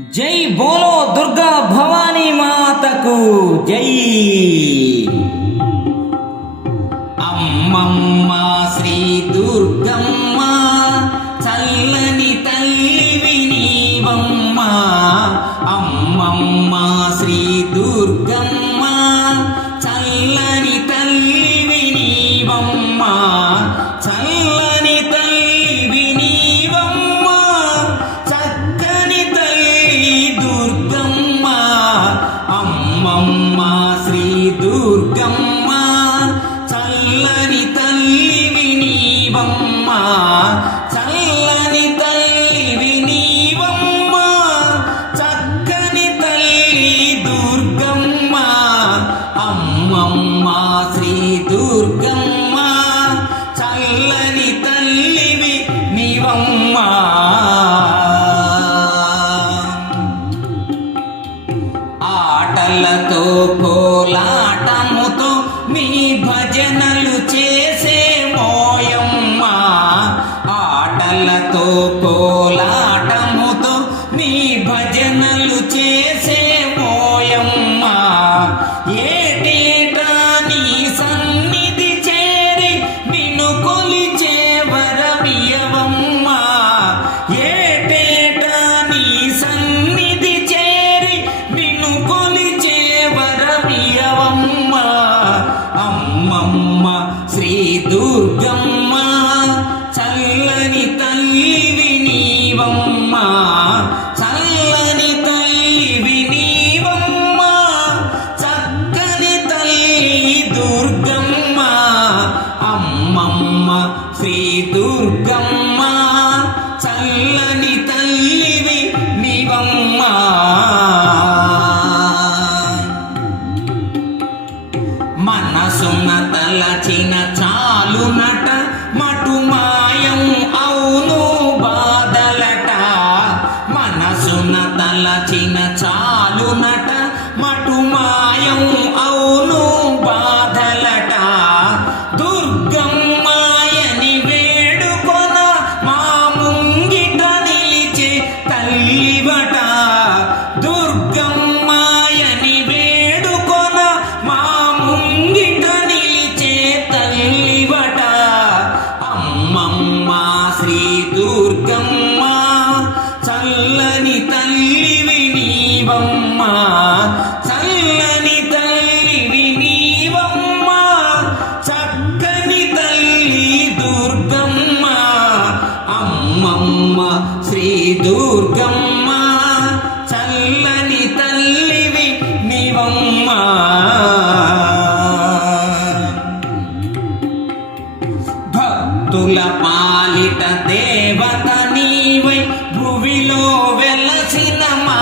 జై బోలో దుర్గా భవానీ మాతకు జై. అమ్మమ్మ శ్రీ దుర్గమ్మ చల్లని తల్లివి నీవమ్మ. అమ్మమ్మ శ్రీ దుర్గమ్మ చల్లని తల్లి వినీవమ్మ చల్లని తల్లి వినీవమ్మ చక్కని తల్లి దుర్గమ్మ అమ్మమ్మ శ్రీ దుర్గమ్మ ಗಾಲೋ ಕೋಲಾಟ ಮುತೋ ಮೀ ಭಯ అమ్మ శ్రీ దుర్గమ్మ చల్లని తల్లి వినీవమ్మ చల్లని తల్లి వినీవమ్మ చక్కని తల్లి దుర్గమ్మ అమ్మమ్మ శ్రీ దుర్గమ్మ. తలచిన చాలునట మటు మాయం అవును బాధలట. దుర్గమ్మాయని వేడుకొన మా ముంగిట నిలిచే తల్లివట. అమ్మమ్మ శ్రీ దుర్గమ్మ చల్లని తల్లివి నీవమ్మ. భక్తుల పాలిట దేవత నీవై భువిలో వెలసిన మా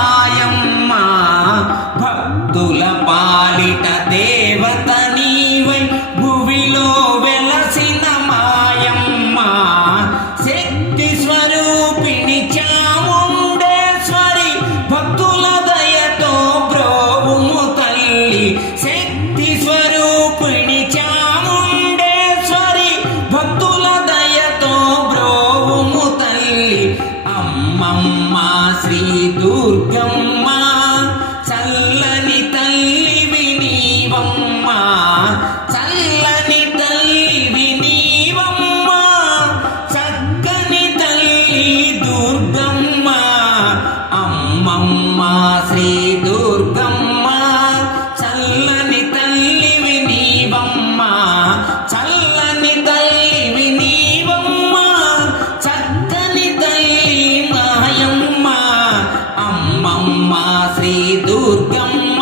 అమ్మమ్మ శ్రీ దుర్గమ్మ.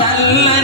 చల్లని